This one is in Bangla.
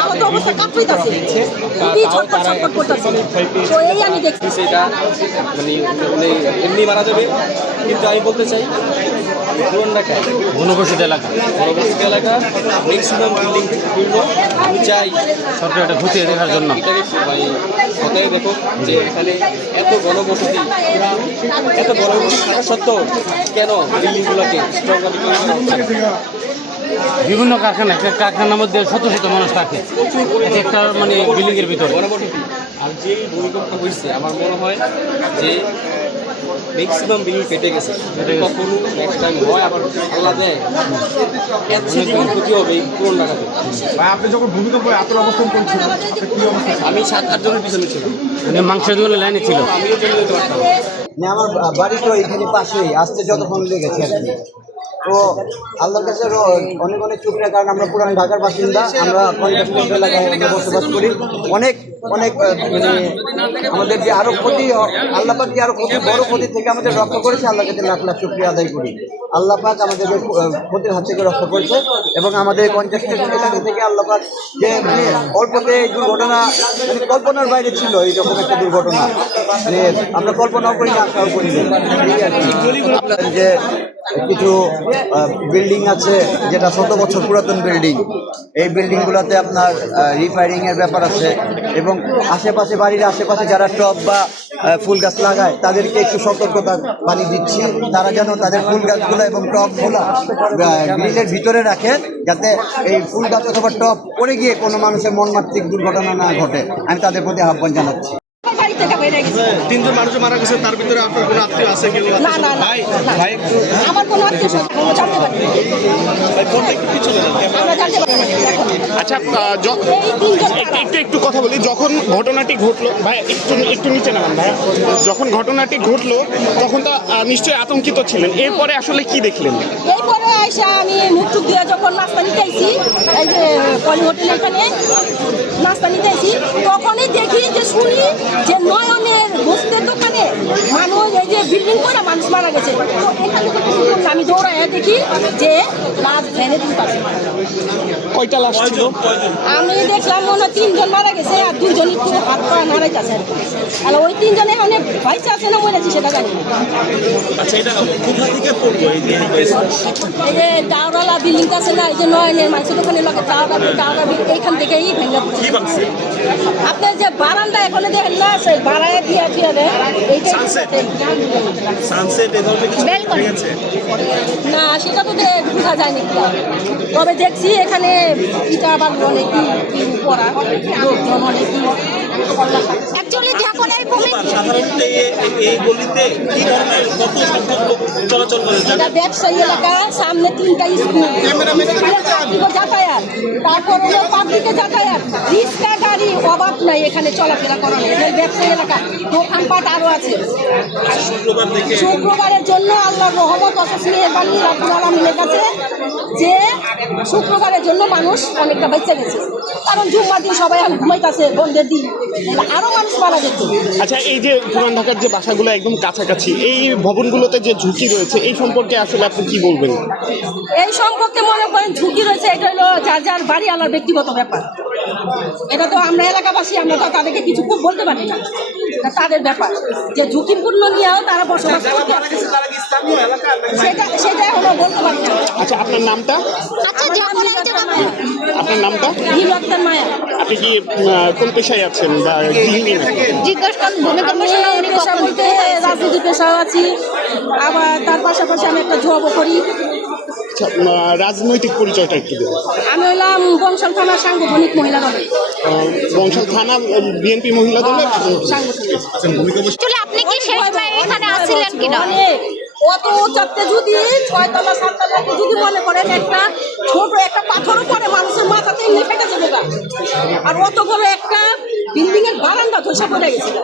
আহত অবস্থা কাঁপড়িতেছে খুবই ছটফট ছটফট করতেছে। তো এই আমি দেখছি। সেটা মানে মানে এমনি মারা যাবে কিন্তু আমি বলতে চাই পুরন ঢাকায় এলাকা। পরবর্তী এলাকা ম্যাক্সিমাম বিল্ডিং পূর্ণ চাই সরকার এটা খতিয়ে দেখার জন্য। এটাকে মানে কথাই দেখো যে এখানে এত গণবসতি এত গণবসতি সত্ত্বেও কেন বিল্ডিংগুলোকে স্ট্রংভাবে? বিভিন্ন কারখানা একটা কারখানার মধ্যে শত শত মানুষ থাকে। একটা মানে বিল্ডিং এর ভিতরে। আর যে ভূমিকম্প হয়েছে আমার মনে হয় যে ম্যাক্সিমাম বিল্ডিং ফেটে গেছে। কখনো নেক্সট টাইম হয় আবার আল্লাহ দেয় এত জীবন ক্ষতি হবে এই ঢাকাতে ভাই আপনি যখন ভূমিকম্প এত অবস্থান করছিলেন আপনি কি অবস্থা আমি সাত আট জনের পিছনে ছিলাম। মানে মাংসের দোকানে লাইনে ছিল। আমিও চলে যেতে পারতাম। মানে আমার বাড়ি তো এখানে পাশেই আসতে যতক্ষণ লেগেছে আর কি। তো আল্লাহর কাছে অনেক অনেক শুক্রিয়া, কারণ আমরা পুরান ঢাকার বাসিন্দা, আমরা এলাকায় বসবাস করি। অনেক অনেক মানে আমাদের যে আরও ক্ষতি আল্লাহ যে আরও ক্ষতি, বড় ক্ষতি থেকে আমাদের রক্ষা করেছে আল্লাহ কাছে লাখ লাখ শুক্রিয়া আদায় করি। আল্লাহ পাক আমাদের ক্ষতির হাত থেকে রক্ষা করেছে এবং আমাদের কন্ট্রাক্টের এলাকা থেকে আল্লাহ পাক যে মানে অল্পতে এই দুর্ঘটনা মানে কল্পনার বাইরে ছিল এইরকম একটা দুর্ঘটনা। মানে আমরা কল্পনাও করি না, আশাও করি। যে কিছু বিল্ডিং আছে, যেটা শত বছর পুরাতন বিল্ডিং এই বিল্ডিংগুলোতে আপনার রিফায়ারিং এর ব্যাপার আছে। এবং আশেপাশে, বাড়ির আশেপাশে যারা টব বা ফুল গাছ লাগায়, তাদেরকে একটু সতর্কতা বাণী দিচ্ছি। তারা যেন তাদের ফুল গাছগুলো এবং টবগুলো গ্রিলের ভিতরে রাখে, যাতে এই ফুল গাছ অথবা টব পড়ে গিয়ে কোনো মানুষের মর্মান্তিক দুর্ঘটনা না ঘটে। আমি তাদের প্রতি আহ্বান জানাচ্ছি। থেকে গেছে। তিনজন মানুষ মারা গেছে তার ভিতরে আপনার কোনো আত্মীয় আছে কেউ না না না না। আমার কোনো আত্মীয় স্বজন জানতে পারি। আমরা জানতে পারি। আচ্ছা একটু একটু একটু কথা বলি। যখন ঘটনাটি ঘটলো ভাই একটু একটু নিচে নামান ভাই। যখন ঘটনাটি ঘটলো তখন তো নিশ্চয়ই আতঙ্কিত ছিলেন। এরপরে আসলে কি দেখলেন? এরপরে এসে আমি মুখ দিয়ে যখন নাস্তা নিতে আইছি এই যে হোটেল এখানে নাস্তা নিতে আইছি যে নয়নের বস্তের দোকানে মানুষ এই যে বিল্ডিং করে মানুষ মারা গেছে। তো এখান থেকে আমি দৌড়ায় দেখি যে লাশ ভ্যানে দুই পাশে কয়টা লাশ ছিল? আমি দেখলাম মনে হয় তিনজন মারা গেছে আর দুইজন একটু হাত পা নাড়াইতেছে আর কি। তাহলে ওই তিনজনে অনেক বাইসে আছে না মরেছি সেটা জানি না। আচ্ছা এই যে টাওয়ারওয়ালা বিল্ডিংটা আছে না এই যে নয়নের মাংসের দোকানের লোকের টাওয়ার টাওয়ার এইখান থেকেই ভেঙে পড়ছে আপনার যে বারান্দা এখানে দেখেন না সেই বারায় দিয়া দিয়া দেয় এইটাই সানসেট এ ধরনের কিছু দেখেছে না সেটা তো বোঝা যায়নি। তবে দেখছি এখানে ইটা বাংলো অনেক কি করা লোকজন অনেক অ্যাকচুয়ালি যখন এই ভূমি সাধারণত এই- এই গলিতে কি ধরনের কত সংখ্যক লোক চলাচল করে? এটা ব্যবসায়ী এলাকা সামনে তিনটা স্কুল। যাতায়াত তারপর হলো যাতায়াত। রিক্সা গাড়ি অভাব নাই এখানে চলাফেরা ব্যবসায়ী এলাকা দোকানপাট আরও আছে। শুক্রবারের জন্য আল্লাহ রহমত অসুস্থ রাবুল আলমিনের কাছে যে শুক্রবারের জন্য মানুষ অনেকটা বেঁচে গেছে। কারণ জুম্মার দিন সবাই এখন ঘুমাইতেছে বন্ধের দিন। আরও মানুষ মারা যেত। আচ্ছা এই যে পুরান ঢাকার যে বাসাগুলো একদম কাছাকাছি এই ভবনগুলোতে যে ঝুঁকি রয়েছে এই সম্পর্কে আসলে আপনি কি বলবেন? এই সম্পর্কে মনে করেন ঝুঁকি রয়েছে এটা হলো যার যার বাড়ি আলার ব্যক্তিগত ব্যাপার। এটা তো আমরা এলাকাবাসী আমরা তো তাদেরকে কিছু খুব বলতে পারি না। তাদের ব্যাপার। যে ঝুঁকিপূর্ণ নিয়েও তারা বসবাস করতে। সেটা বলতে পারি না। আচ্ছা আপনার নামটা? আচ্ছা যখন একজন আপনার নামটা? মায়া। আপনি কি কোন পেশায় আছেন বা জিজ্ঞেস করেন ভূমিকম্প আমি উনি পেশা কখন রাজনীতি পেশাও আছি। আবার তার পাশাপাশি আমি একটা জবও করি। রাজনৈতিক পরিচয়টা একটু দেবেন আমি হলাম বংশাল থানার সাংগঠনিক মহিলা দলের। বংশাল থানা বিএনপি মহিলা দলের সাংগঠনিক। আপনি কি শেষ সময় এখানে আসছিলেন কিনা? অনেক অত চারটে যদি ছয়তলা সাততলাকে যদি মনে করেন একটা ছোট একটা পাথরও পরে মানুষের মাথাতে এমনি ফেটে যাবে আর অত বড় একটা বিল্ডিং এর বারান্দা ধসে পড়ে গেছিল